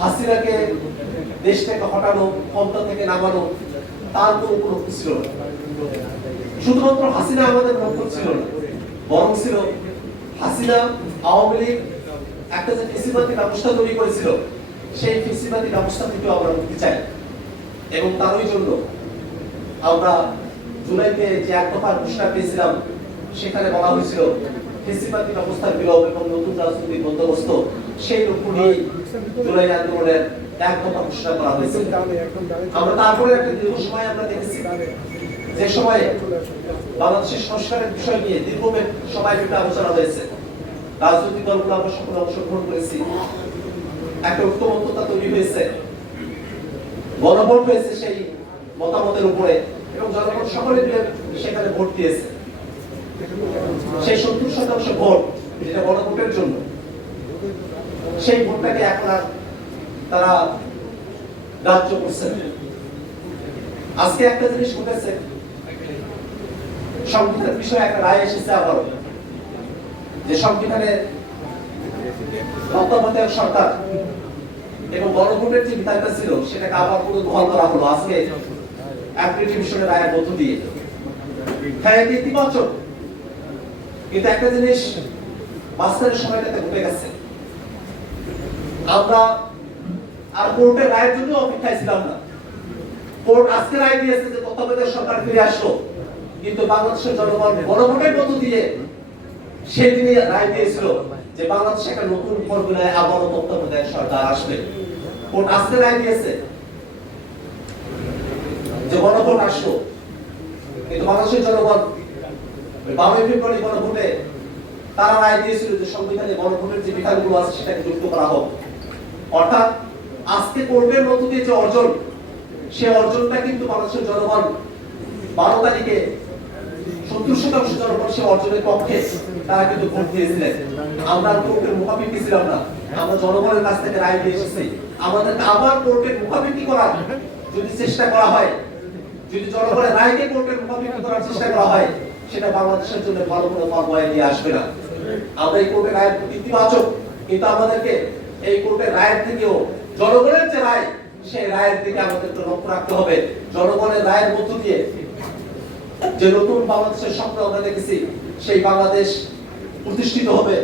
হাসিনাকে দেশ থেকে হটানো, ক্ষমতা থেকে নামানো তার কোনো লক্ষ্য ছিল না। শুধুমাত্র হাসিনা আমাদের লক্ষ্য ছিল না, বরং ছিল হাসিনা আওয়ামী লীগ একটা যে ফেসিবাদী ব্যবস্থা তৈরি করেছিল, সেই ফেসিবাদী ব্যবস্থা থেকে আমরা মুক্তি চাই। এবং তারই জন্য আমরা জুলাইতে যে এক দফার ঘোষণা পেয়েছিলাম, সেখানে বলা হয়েছিল ফেসিবাদী ব্যবস্থার বিলোপ এবং নতুন রাজনৈতিক বন্দোবস্ত, সেই লক্ষ্য নিয়ে জুলাই আন্দোলনের এক দফা ঘোষণা করা হয়েছিল। আমরা তারপরে একটা দীর্ঘ সময় আমরা দেখেছি, যে সময়ে বাংলাদেশের সংস্কারের বিষয় নিয়ে দীর্ঘমেয়াদ সময় জুড়ে আলোচনা হয়েছে, রাজনৈতিক দলগুলো আমরা সকলে অংশগ্রহণ করেছি, একটা ঐক্যবদ্ধতা তৈরি হয়েছে, গণভোট হয়েছে সেই মতামতের উপরে, এবং জনগণ সকলে মিলে সেখানে ভোট দিয়েছে। সেই 70% ভোট যেটা গণভোটের জন্য, সেই ভোটটাকে এখন আর তারা গ্রাহ্য করছে। আজকে একটা জিনিস ঘটেছে, সংবিধান বিষয়ে একটা রায় এসেছে আবারও, যে সংবিধানে তত্ত্বাবধায়ক সরকার এবং গণভোটের যে বিধানটা ছিল সেটাকে আবার পুরো বহাল করা হলো আজকে অ্যাপ্লিকেশনের রায়ের মধ্য দিয়ে। হ্যাঁ, এটি ইতিবাচক, কিন্তু একটা জিনিস মাঝখানের সময়টাতে ঘটে গেছে। আমরা আর কোর্টের রায়ের জন্য অপেক্ষায় ছিলাম না। কোর্ট আজকে রায় দিয়েছে যে তত্ত্বাবধায়ক সরকার ফিরে আসলো, কিন্তু বাংলাদেশের জনগণ গণভোটের মধ্য দিয়ে সেদিনই রায় দিয়েছিল যে বাংলাদেশে একটা নতুন ফর্মুলায় আবারও তত্ত্বাবধায়ক সরকার আসবে। কোর্ট আজকে রায় দিয়েছে যে গণভোট আসলো, কিন্তু বাংলাদেশের জনগণ 12 ফেব্রুয়ারি গণভোটে তারা রায় দিয়েছিল যে সংবিধানে গণভোটের যে বিধানগুলো আছে সেটাকে যুক্ত করা হোক। অর্থাৎ আজকে কোর্টের মধ্য দিয়ে যে অর্জন, সে অর্জনটা কিন্তু বাংলাদেশের জনগণ 12 তারিখে 70% জনগণ সে অর্জনের পক্ষে তারা কিন্তু ভোট দিয়েছিলেন। আমরা কোর্টের মুখাপেক্ষি ছিলাম না, আমরা জনগণের কাছ থেকে রায় দিয়ে এসেছি। আমাদের আবার কোর্টের মুখাপেক্ষি করার যদি চেষ্টা করা হয়, যদি জনগণের রায়কে কোর্টের মুখাপেক্ষি করার চেষ্টা করা হয়, সেটা বাংলাদেশের জন্য ভালো কোনো ফল বয়ে নিয়ে আসবে না। আমরা এই কোর্টের রায়ের ইতিবাচক, কিন্তু আমাদেরকে এই কোর্টের রায়ের থেকেও জনগণের যে রায়, সেই রায়ের দিকে আমাদেরকে লক্ষ্য রাখতে হবে। জনগণের রায়ের মধ্য দিয়ে যে নতুন বাংলাদেশের স্বপ্ন আমরা দেখেছি, সেই বাংলাদেশ প্রতিষ্ঠিত হবে।